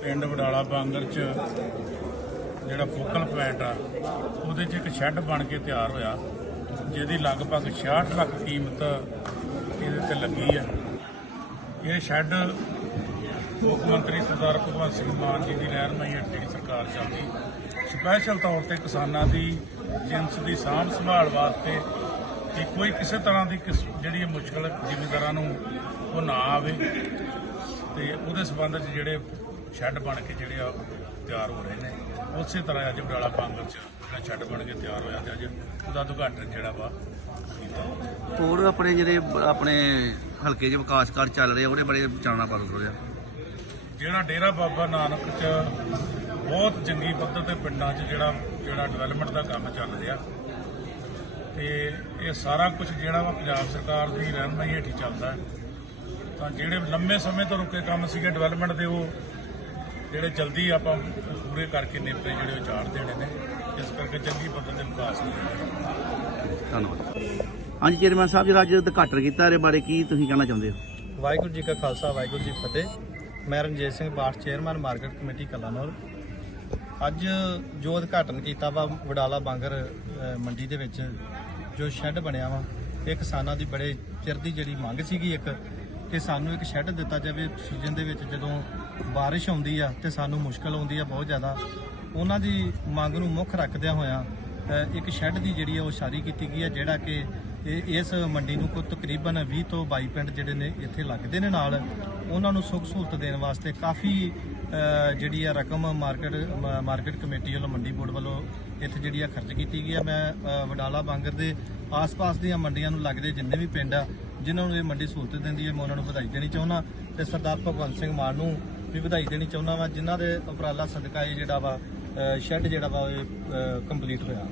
ਪਿੰਡ ਵਡਾਲਾ ਬਾਂਗਰ ਚ ਜਿਹੜਾ ਫੋਕਲ ਪੁਆਇੰਟ ਆ, ਉਹਦੇ 'ਚ ਇੱਕ ਸ਼ੈੱਡ ਬਣ ਕੇ ਤਿਆਰ ਹੋਇਆ, ਜਿਹਦੀ ਲਗਭਗ 66 ਲੱਖ ਕੀਮਤ ਇਹਦੇ ਤੇ ਲੱਗੀ ਆ। ਇਹ ਸ਼ੈੱਡ ਮੁੱਖ ਮੰਤਰੀ ਸਰਦਾਰ ਭਗਵੰਤ ਸਿੰਘ ਮਾਨ ਜੀ ਦੀ ਰਹਿਨਮਾਈ ਹੇਠ ਜਿਹੜੀ ਸਰਕਾਰ ਚੱਲਦੀ ਸਪੈਸ਼ਲ ਤੌਰ ਤੇ ਕਿਸਾਨਾਂ ਦੀ ਜਿੰਸ ਦੀ ਸਾਂਭ ਸੰਭਾਲ ਵਾਸਤੇ ਕਿ ਕੋਈ ਕਿਸੇ ਤਰ੍ਹਾਂ ਦੀ ਕਿਸ- ਜਿਹੜੀ ਮੁਸ਼ਕਲ ਜ਼ਿਮੀਂਦਾਰਾਂ ਨੂੰ ਉਹ ਨਾ ਆਵੇ, ਤੇ ਉਹਦੇ ਸਬੰਧ ਚ ਜਿਹੜੇ ਸ਼ੈੱਡ ਬਣ ਕੇ ਜਿਹੜੇ ਆ ਤਿਆਰ ਹੋ ਰਹੇ ਨੇ। ਉਸੇ ਤਰ੍ਹਾਂ ਅੱਜ ਬਡਾਲਾ ਬਾਂਗਰ ਚ ਜਿਹੜਾ ਸ਼ੈੱਡ ਬਣ ਕੇ ਤਿਆਰ ਹੋਇਆ ਤੇ ਅੱਜ ਉਹਦਾ ਉਦਘਾਟਨ ਜਿਹੜਾ ਵਾ ਕੀਤਾ। ਹੋਰ ਆਪਣੇ ਜਿਹੜੇ ਆਪਣੇ ਹਲਕੇ 'ਚ ਵਿਕਾਸ ਕਾਰਜ ਚੱਲ ਰਹੇ ਆ ਉਹਦੇ ਬਾਰੇ ਜਾਣਨਾ ਪਾ ਜਿਹਾ। ਜਿਹੜਾ ਡੇਰਾ ਬਾਬਾ ਨਾਨਕ ਚ ਬਹੁਤ ਚੰਗੀ ਪੱਧਰ ਤੇ ਪਿੰਡਾਂ 'ਚ ਜਿਹੜਾ ਜਿਹੜਾ ਡਿਵੈਲਪਮੈਂਟ ਦਾ ਕੰਮ ਚੱਲ ਰਿਹਾ। ਤੇ ਇਹ ਸਾਰਾ ਕੁਝ ਜਿਹੜਾ ਵਾ ਪੰਜਾਬ ਸਰਕਾਰ ਦੀ ਰਹਿਨਮਾਈ ਹੇਠੀ ਚੱਲਦਾ ਤਾਂ ਜਿਹੜੇ ਲੰਮੇ ਸਮੇਂ ਤੋਂ ਰੁਕੇ ਕੰਮ ਸੀਗੇ ਡਿਵੈਲਪਮੈਂਟ ਦੇ ਉਹ ਜਿਹੜੇ ਜਲਦੀ ਆਪਾਂ ਪੂਰੇ ਕਰਕੇ ਨੇਪਰੇ ਜਿਹੜੇ ਉਹ ਚਾੜ ਦੇਣੇ ਨੇ ਇਸ ਕਰਕੇ ਚੰਗੀ ਪੱਧਰ ਤੇ ਵਿਕਾਸ ਰਿਹਾ ਧੰਨਵਾਦ। ਹਾਂਜੀ ਚੇਅਰਮੈਨ ਸਾਹਿਬ ਜਿਹੜਾ ਅੱਜ ਉਦਘਾਟਨ ਕੀਤਾ ਇਹਦੇ ਬਾਰੇ ਕੀ ਤੁਸੀਂ ਕਹਿਣਾ ਚਾਹੁੰਦੇ ਹੋ? ਵਾਹਿਗੁਰੂ ਜੀ ਕਾ ਖਾਲਸਾ ਵਾਹਿਗੁਰੂ ਜੀ ਫਤਿਹ। ਮੈਂ Ranjit Singh Bath chairman market committee Kalanaur. ਅੱਜ ਜੋ ਉਦਘਾਟਨ ਕੀਤਾ ਵਾ ਵਡਾਲਾ ਬਾਂਗਰ ਮੰਡੀ ਦੇ ਵਿੱਚ ਜੋ ਸ਼ੈੱਡ ਬਣਿਆ ਵਾ ਇਹ ਕਿਸਾਨਾਂ ਦੀ ਬੜੇ ਚਿਰ ਦੀ ਜਿਹੜੀ ਮੰਗ ਸੀਗੀ ਇੱਕ ਕਿ ਸਾਨੂੰ ਇੱਕ ਸ਼ੈੱਡ ਦਿੱਤਾ ਜਾਵੇ ਸੀਜ਼ਨ ਦੇ ਵਿੱਚ ਜਦੋਂ ਬਾਰਿਸ਼ ਆਉਂਦੀ ਆ ਤੇ ਸਾਨੂੰ ਮੁਸ਼ਕਲ ਆਉਂਦੀ ਆ ਬਹੁਤ ਜ਼ਿਆਦਾ। ਉਹਨਾਂ ਦੀ ਮੰਗ ਨੂੰ ਮੁੱਖ ਰੱਖਦਿਆਂ ਹੋਇਆਂ ਇੱਕ ਸ਼ੈੱਡ ਦੀ ਜਿਹੜੀ ਆ ਉਹ ਸ਼ਾਰੀ ਕੀਤੀ ਗਈ ਆ, ਜਿਹੜਾ ਕਿ ਇਹ ਇਸ ਮੰਡੀ ਨੂੰ ਕੋਈ ਤਕਰੀਬਨ 20 ਤੋਂ 22 ਪਿੰਡ ਜਿਹੜੇ ਨੇ ਇੱਥੇ ਲੱਗਦੇ ਨੇ ਨਾਲ, ਉਹਨਾਂ ਨੂੰ ਸੁੱਖ ਸਹੂਲਤ ਦੇਣ ਵਾਸਤੇ ਕਾਫੀ ਜਿਹੜੀ ਆ ਰਕਮ ਮਾਰਕੀਟ ਮਾਰਕੀਟ ਕਮੇਟੀ ਵੱਲੋਂ, ਮੰਡੀ ਬੋਰਡ ਵੱਲੋਂ ਇੱਥੇ ਜਿਹੜੀ ਆ ਖਰਚ ਕੀਤੀ ਗਈ ਆ। ਮੈਂ ਵਡਾਲਾ ਬਾਂਗਰ ਦੇ ਆਸ-ਪਾਸ ਦੀਆਂ ਮੰਡੀਆਂ ਨੂੰ ਲੱਗਦੇ ਜਿੰਨੇ ਵੀ ਪਿੰਡ ਆ, ਜਿਨ੍ਹਾਂ ਨੂੰ ਇਹ ਮੰਡੀ ਸਹੂਲਤ ਦਿੰਦੀ ਹੈ ਮੈਂ ਉਹਨਾਂ ਨੂੰ ਵਧਾਈ ਦੇਣੀ ਚਾਹੁੰਦਾ। ਤੇ ਸਰਦਾਰ ਭਗਵੰਤ ਸਿੰਘ ਮਾਨ ਨੂੰ ਵੀ ਵਧਾਈ ਦੇਣੀ ਚਾਹੁੰਦਾ ਵਾ, ਜਿਨ੍ਹਾਂ ਦੇ ਉਪਰਾਲਾ ਸਦਕਾ ਇਹ ਜਿਹੜਾ ਵਾ ਸ਼ੈੱਡ ਜਿਹੜਾ ਵਾ, ਇਹ ਕੰਪਲੀਟ ਹੋਇਆ।